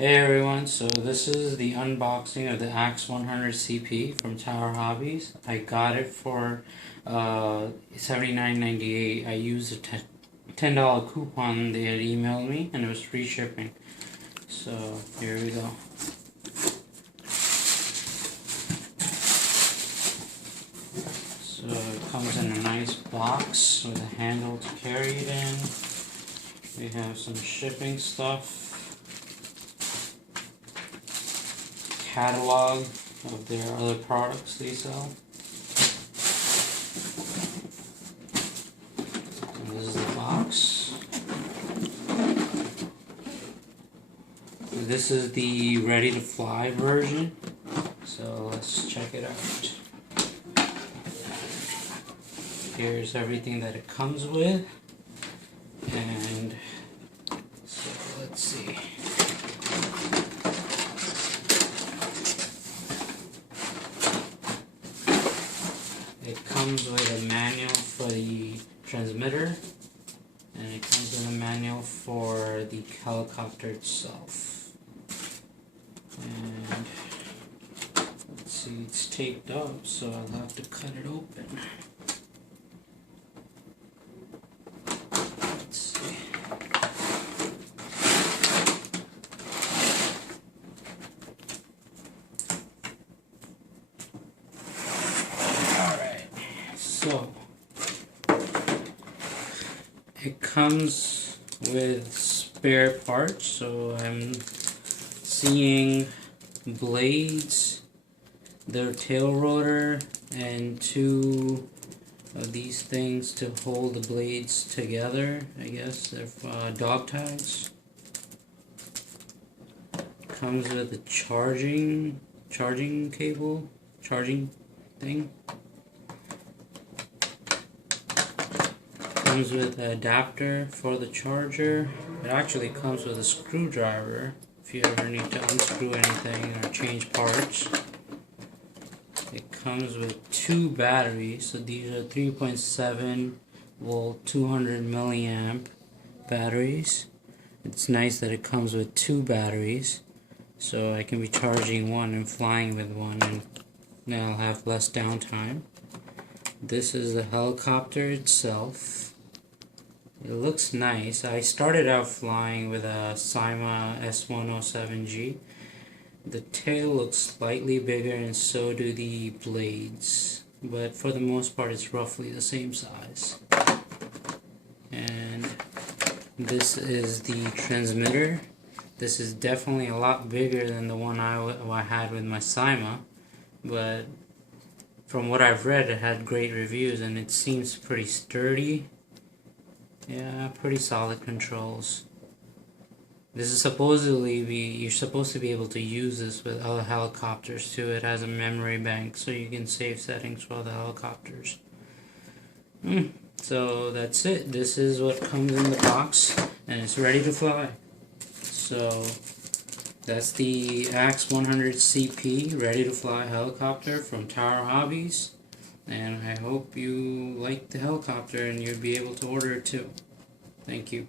Hey everyone, so this is the unboxing of the AX100 CP from Tower Hobbies. I got it for $79.98. I used a $10 coupon they had emailed me and it was free shipping. So here we go. So it comes in a nice box with a handle to carry it in. We have some shipping stuff. Catalog of their other products they sell. And this is the box. This is the ready to fly version. So let's check it out. Here's everything that it comes with. And so let's see. It comes with a manual for the transmitter, and it comes with a manual for the helicopter itself. And let's see, it's taped up, so I'll have to cut it open. Let's see. So, it comes with spare parts, so I'm seeing blades, their tail rotor, and two of these things to hold the blades together. I guess they're dog tags. Comes with a charging cable, charging thing. Comes with an adapter for the charger. It actually comes with a screwdriver if you ever need to unscrew anything or change parts. It comes with two batteries, so these are 3.7 volt 200 milliamp batteries. It's nice that it comes with two batteries, so I can be charging one and flying with one, and now I'll have less downtime. This is the helicopter itself. It looks nice. I started out flying with a Syma S107G. The tail looks slightly bigger and so do the blades, but for the most part it's roughly the same size. And this is the transmitter. This is definitely a lot bigger than the one I had with my Syma, but from what I've read it had great reviews and it seems pretty sturdy. Yeah, pretty solid controls. This is supposedly you're supposed to be able to use this with other helicopters too. It has a memory bank so you can save settings for other helicopters. So that's it. This is what comes in the box and it's ready to fly. So that's the AX100 CP ready to fly helicopter from Tower Hobbies. And I hope you like the helicopter and you'll be able to order it too. Thank you.